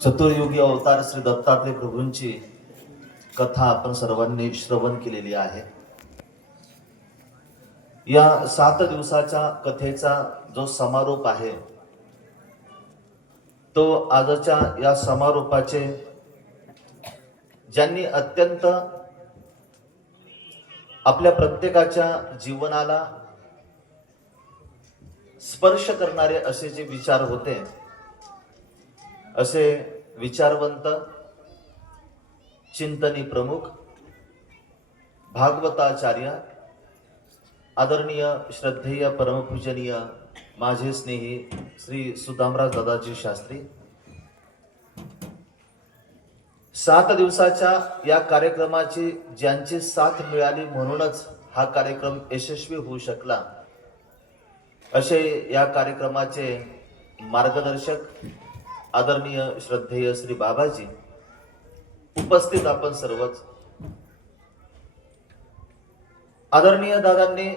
चतुर्युगी अवतार श्री दत्तात्रय प्रभूंची कथा आपण सर्वांनी श्रवण केलेली आहे. या सात दिवसाच्या कथेचा जो समारोप आहे तो आजच्या या समारोपाचे ज्यांनी अत्यंत आपल्या प्रत्येकाच्या जीवनाला स्पर्श करणारे असे जे विचार होते असे विचारवंत चिंतनी प्रमुख भागवताचार्य आदरणीय श्रद्धेय परमपूजनीय माझे स्नेही श्री सुदामराज दादाजी शास्त्री सात दिवसाच्या या कार्यक्रमाची ज्यांची साथ मिळाली म्हणूनच हा कार्यक्रम यशस्वी होऊ शकला. असे या कार्यक्रमाचे मार्गदर्शक आदरणीय श्रद्धेय श्री बाबाजी उपस्थित आपण सर्वच. आदरणीय दादांनी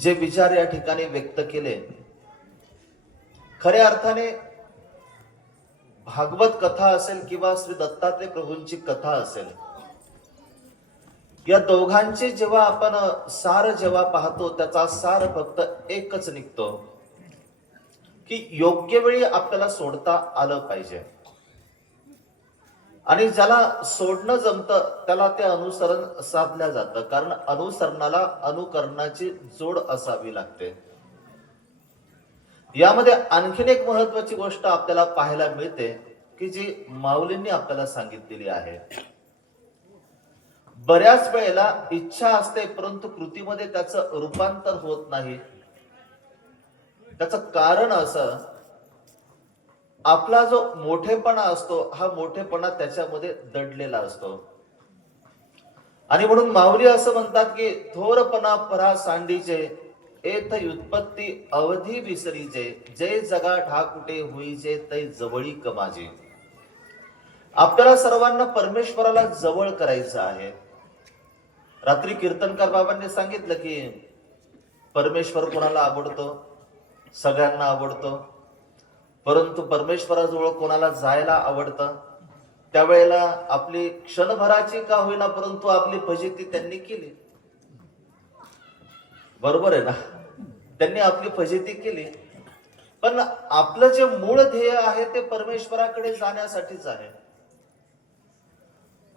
जे विचार या ठिकाणी व्यक्त केले खऱ्या अर्थाने भागवत कथा असेल किंवा श्री दत्तात्रय प्रभूंची कथा असेल या दोघांचे जेव्हा आपण सार जेव्हा पाहतो त्याचा सार फक्त एकच निघतो. की योग्य वेळी आपल्याला सोडता आलं पाहिजे. आणि ज्याला सोडणं जमतं त्याला ते अनुसरण साधल्या जातं. कारण अनुसरणाला अनुकरणाची जोड असावी लागते. यामध्ये आणखीन एक महत्वाची गोष्ट आपल्याला पाहायला मिळते की जी माऊलींनी आपल्याला सांगितलेली आहे. बऱ्याच वेळेला इच्छा असते परंतु कृतीमध्ये त्याचं रूपांतर होत नाही. त्याचं कारण असं आपला जो मोठेपणा असतो हा मोठेपणा त्याच्यामध्ये दडलेला असतो. आणि म्हणून माऊली असं म्हणतात की थोरपणा परा सांडीचे एथ व्युत्पत्ती अवधी विसरीचे जे जगा ठाकुटे होईचे ते जवळी कमाजे. आपल्याला सर्वांना परमेश्वराला जवळ करायचं आहे. रात्री कीर्तनकार बाबांनी सांगितलं की परमेश्वर कोणाला आवडतो? सगळ्यांना आवडतो. परंतु परमेश्वराजवळ कोणाला जायला आवडतं? त्यावेळेला आपली क्षणभराची का होईना परंतु आपली फजिती त्यांनी केली. बरोबर आहे ना? त्यांनी आपली फजिती केली. पण आपलं जे मूळ ध्येय आहे ते परमेश्वराकडे जाण्यासाठीच आहे.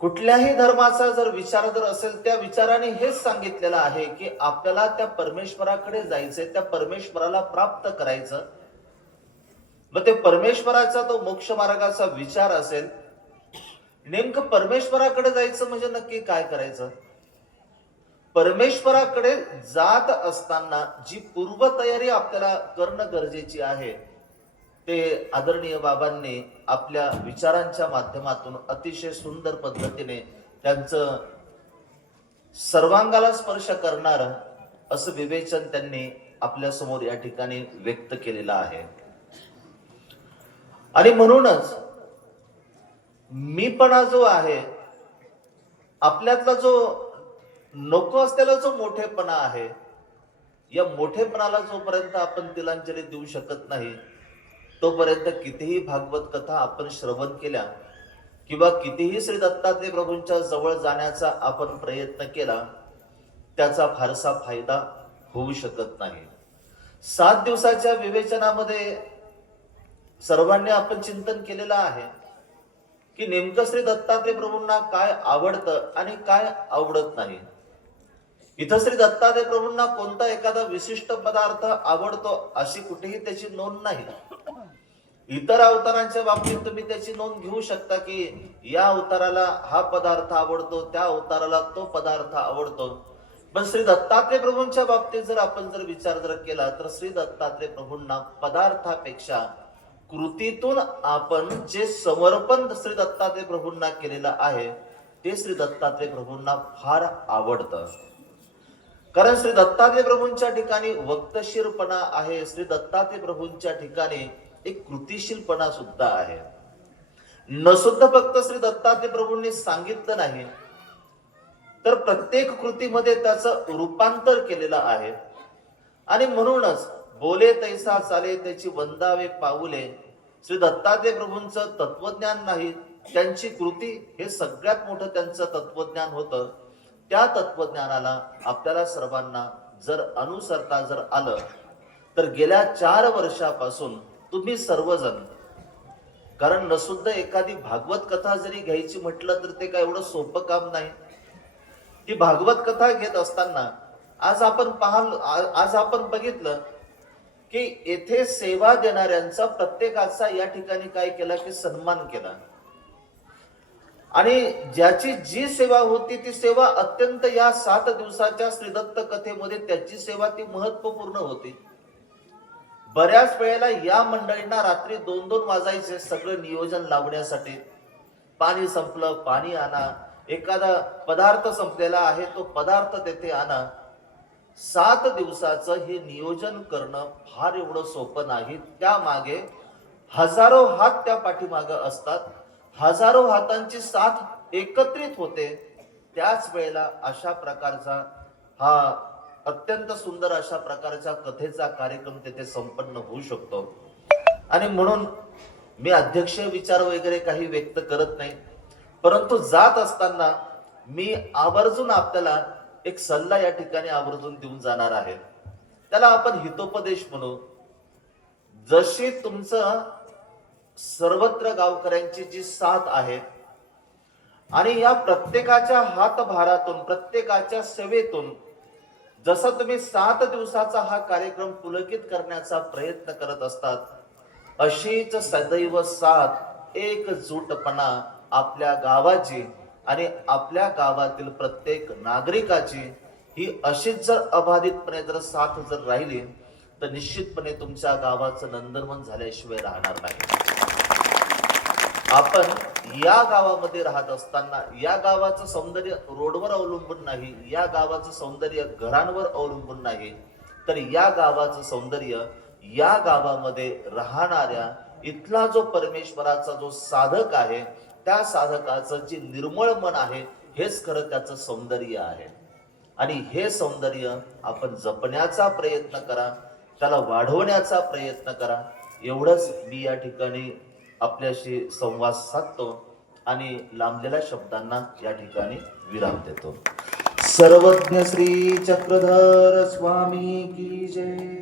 कुठल्याही धर्माचा जर विचार जर असेल त्या विचाराने हेच सांगितलेलं आहे की आपल्याला त्या परमेश्वराकडे जायचंय त्या परमेश्वराला प्राप्त करायचं. मग ते परमेश्वराचा तो मोक्ष मार्गाचा विचार असेल नेमकं परमेश्वराकडे जायचं म्हणजे नक्की काय करायचं? परमेश्वराकडे जात असताना जी पूर्वतयारी आपल्याला करणं गरजेची आहे ते आदरणीय बाबांनी आपल्या विचारांच्या माध्यमातून अतिशय सुंदर पद्धतीने त्यांचं सर्वांगाला स्पर्श करणार असं विवेचन त्यांनी आपल्यासमोर या ठिकाणी व्यक्त केलेलं आहे. आणि म्हणूनच मीपणा जो आहे आपल्यातला जो नको असलेला जो मोठेपणा आहे या मोठेपणाला जोपर्यंत आपण तिलांजली देऊ शकत नाही तोपर्यंत कितीही भागवत कथा आपण श्रवण केल्या किंवा कितीही श्री दत्तात्रय प्रभूंच्या जवळ जाण्याचा आपण प्रयत्न केला त्याचा फारसा फायदा होऊ शकत नाही. सात दिवसाच्या विवेचनामध्ये सर्वांनी आपण चिंतन केलेलं आहे की नेमकं श्री दत्तात्रय प्रभूंना काय आवडतं आणि काय आवडत नाही. इथं श्री दत्तात्रय प्रभूंना कोणता एखादा विशिष्ट पदार्थ आवडतो अशी कुठेही त्याची नोंद नाही. इतर अवतारांच्या बाबतीत तुम्ही त्याची नोंद घेऊ शकता की या अवताराला हा पदार्थ आवडतो त्या अवताराला तो पदार्थ आवडतो. पण श्री दत्तात्रय प्रभूंच्या बाबतीत जर आपण जर विचार जर केला तर श्री दत्तात्रय प्रभूंना पदार्थापेक्षा कृतीतून आपण जे समर्पण श्री दत्तात्रय प्रभूंना केलेलं आहे ते श्री दत्तात्रय प्रभूंना फार आवडतं. कारण श्री दत्तात्रय प्रभूंच्या ठिकाणी वक्तशीरपणा आहे श्री दत्तात्रय प्रभूंच्या ठिकाणी एक कृतिशीलपणा सुद्धा आहे. नसुद्धा फक्त श्री दत्तात्रय प्रभूंनी सांगितलं नाही तर प्रत्येक कृतीमध्ये त्याचं रूपांतर केलेलं आहे. आणि म्हणूनच बोले तैसा चाले त्याची वंदावे पाऊले श्री दत्तात्रय प्रभूंचं तत्वज्ञान नाही त्यांची कृती हे सगळ्यात मोठं त्यांचं तत्वज्ञान होतं. त्या तत्वज्ञानाला आपल्याला सर्वांना जर अनुसरता जर आलं तर गेल्या चार वर्षापासून तुम्ही सर्वजण कारण नसुद्धा एखादी भागवत कथा जरी घ्यायची म्हटलं तर ते काय एवढं सोपं काम नाही. ती भागवत कथा घेत असताना आज आपण पाहाल आज आपण बघितलं की येथे सेवा देणाऱ्यांचा प्रत्येकाचा या ठिकाणी काय केला की सन्मान केला. आणि ज्याची जी सेवा होती ती सेवा अत्यंत या सात दिवसाच्या श्रीदत्त कथेमध्ये त्याची सेवा ती महत्त्वपूर्ण होती. बऱ्याच वेळेला या मंडळींना रात्री दोन दोन वाजायचे सगळं नियोजन लावण्यासाठी. पाणी संपलं पाणी आणा. एखादा पदार्थ संपलेला आहे तो पदार्थ तेथे आणा. सात दिवसाचं हे नियोजन करणं फार एवढं सोपं नाही. त्यामागे हजारो हात त्या पाठीमागे असतात. हजारो हातांची साथ एकत्रित होते. त्याच वेळेला अशा प्रकारचा हा अत्यंत सुंदर अशा प्रकारच्या कथेचा कार्यक्रम तेथे संपन्न होऊ शकतो. आणि म्हणून मी अध्यक्ष विचार वगैरे काही व्यक्त करत नाही. परंतु जात असताना मी आवर्जून आपल्याला एक सल्ला या ठिकाणी आवर्जून देऊन जाणार आहे. त्याला आपण हितोपदेश म्हणू. जशी तुमचं सर्वत्र गावकऱ्यांची जी साथ आहे आणि या प्रत्येकाच्या हातभारातून प्रत्येकाच्या सेवेतून जसं तुम्ही सात दिवसाचा हा कार्यक्रम पुलकित करण्याचा प्रयत्न करत असतात अशीच सदैव साथ एकजूटपणा आपल्या गावाची आणि आपल्या गावातील प्रत्येक नागरिकाची. ही अशीच जर अबाधितपणे जर साथ जर राहिली तर निश्चितपणे तुमच्या गावाचं नंदनवन झाल्याशिवाय राहणार नाही. आपण या गावामध्ये राहत असताना या गावाचं सौंदर्य रोडवर अवलंबून नाही या गावाचं सौंदर्य घरांवर अवलंबून नाही तर या गावाचं सौंदर्य या गावामध्ये राहणाऱ्या इथला जो परमेश्वराचा जो साधक आहे त्या साधकाचं जे निर्मळ मन आहे हेच खरं त्याचं सौंदर्य आहे. आणि हे सौंदर्य आपण जपण्याचा प्रयत्न करा त्याला वाढवण्याचा प्रयत्न करा. एवढंच मी या ठिकाणी आपल्याशी संवाद साधतो आणि लांबलेल्या शब्दांना या ठिकाणी विराम देतो. सर्वज्ञ श्री चक्रधर स्वामी की जय.